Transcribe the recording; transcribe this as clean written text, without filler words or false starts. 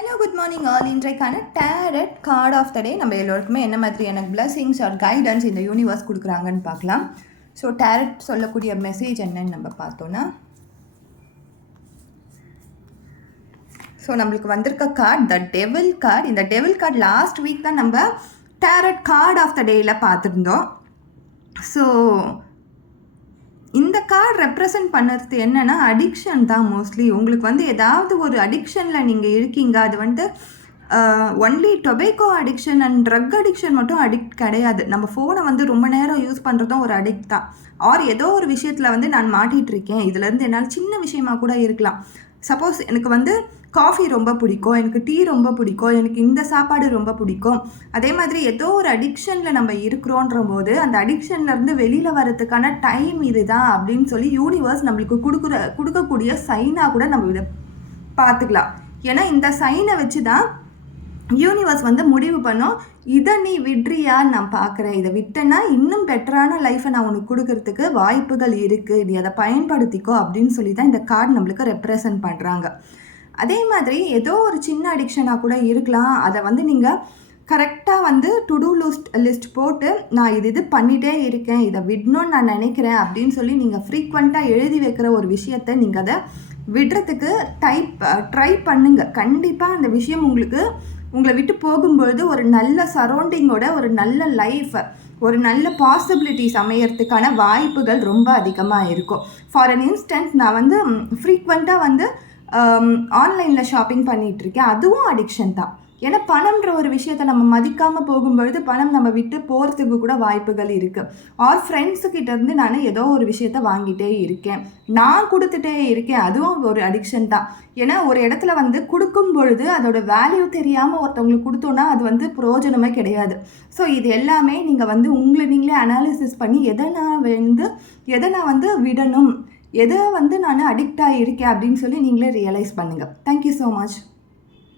Hello good morning all. இன்றைக்கான tarot card of the டே நம்ம எல்லோருக்குமே என்ன மாதிரியான பிளஸிங்ஸ் ஆர் கைடன்ஸ் இந்த யூனிவர்ஸ் கொடுக்குறாங்கன்னு பார்க்கலாம். ஸோ டேரட் சொல்லக்கூடிய மெசேஜ் என்னன்னு நம்ம பார்த்தோன்னா, ஸோ நம்மளுக்கு வந்திருக்க கார்டு த டெவில் கார்டு. இந்த டெவில் கார்டு லாஸ்ட் வீக் தான் நம்ம டேரட் கார்டு ஆஃப் த டேயில் பார்த்துருந்தோம். ஸோ இந்த கார்டு ரெப்ரசன்ட் பண்ணுறது என்னென்னா அடிக்ஷன் தான். மோஸ்ட்லி உங்களுக்கு ஏதாவது ஒரு அடிக்ஷனில் நீங்கள் இருக்கீங்க. அது only tobacco addiction and drug addiction மட்டும் அடிக்ட் கிடையாது. நம்ம ஃபோனை ரொம்ப நேரம் யூஸ் பண்ணுறதும் ஒரு அடிக்ட் தான். ஆர் ஏதோ ஒரு விஷயத்தில் நான் மாட்டிகிட்டு இருக்கேன். இதுலேருந்து என்னால் சின்ன விஷயமா கூட இருக்கலாம். சப்போஸ் எனக்கு காஃபி ரொம்ப பிடிக்கும், எனக்கு டீ ரொம்ப பிடிக்கும், எனக்கு இந்த சாப்பாடு ரொம்ப பிடிக்கும். அதே மாதிரி ஏதோ ஒரு அடிக்ஷனில் நம்ம இருக்கிறோன்ற போது அந்த அடிக்ஷன்லேருந்து வெளியில் வரதுக்கான டைம் இது தான் அப்படின்னு சொல்லி யூனிவர்ஸ் நம்மளுக்கு கொடுக்கக்கூடிய சைனாக கூட நம்ம இதை பார்த்துக்கலாம். ஏன்னா இந்த சைனை வச்சு தான் யூனிவர்ஸ் முடிவு பண்ணோம், இதை நீ விட்றியா நான் பார்க்குறேன், இதை விட்டேன்னா இன்னும் பெட்டரான லைஃப்பை நான் உனக்கு கொடுக்கறதுக்கு வாய்ப்புகள் இருக்குது, நீ அதை பயன்படுத்திக்கோ அப்படின்னு சொல்லி தான் இந்த கார்டு நம்மளுக்கு ரெப்ரசன்ட் பண்ணுறாங்க. அதே மாதிரி ஏதோ ஒரு சின்ன அடிக்ஷனாக கூட இருக்கலாம். அதை நீங்கள் கரெக்டாக டு டூ லிஸ்ட் போட்டு நான் இது பண்ணிகிட்டே இருக்கேன், இதை விடணும்னு நான் நினைக்கிறேன் அப்படின்னு சொல்லி நீங்கள் ஃப்ரீக்வெண்ட்டாக எழுதி வைக்கிற ஒரு விஷயத்தை நீங்கள் அதை விடுறதுக்கு ட்ரை பண்ணுங்கள். கண்டிப்பாக அந்த விஷயம் உங்களை விட்டு போகும்பொழுது ஒரு நல்ல சரௌண்டிங்கோட ஒரு நல்ல லைஃப், ஒரு நல்ல பாசிபிலிட்டிஸ் அமையறதுக்கான வாய்ப்புகள் ரொம்ப அதிகமாக இருக்கும். ஃபார் அன் இன்ஸ்டன்ட் நான் ஃப்ரீக்வெண்ட்டாக ஆன்லைனில் ஷாப்பிங் பண்ணிகிட்ருக்கேன். அதுவும் அடிக்ஷன் தான். ஏன்னா பணம்ன்ற ஒரு விஷயத்தை நம்ம மதிக்காமல் போகும்பொழுது பணம் நம்ம விட்டு போகிறதுக்கு கூட வாய்ப்புகள் இருக்குது. ஆர் ஃப்ரெண்ட்ஸுக்கிட்டேருந்து நான் ஏதோ ஒரு விஷயத்த வாங்கிட்டே இருக்கேன், நான் கொடுத்துட்டே இருக்கேன், அதுவும் ஒரு அடிக்ஷன் தான். ஏன்னா ஒரு இடத்துல கொடுக்கும் பொழுது அதோட வேல்யூ தெரியாமல் ஒருத்தவங்களுக்கு கொடுத்தோன்னா அது பிரயோஜனமே கிடையாது. ஸோ இது எல்லாமே நீங்கள் உங்களை நீங்களே அனாலிசிஸ் பண்ணி எதை நான் விடணும், எதை நான் அடிக்டாக இருக்கேன் அப்படின்னு சொல்லி நீங்களே ரியலைஸ் பண்ணுங்கள். Thank you so much.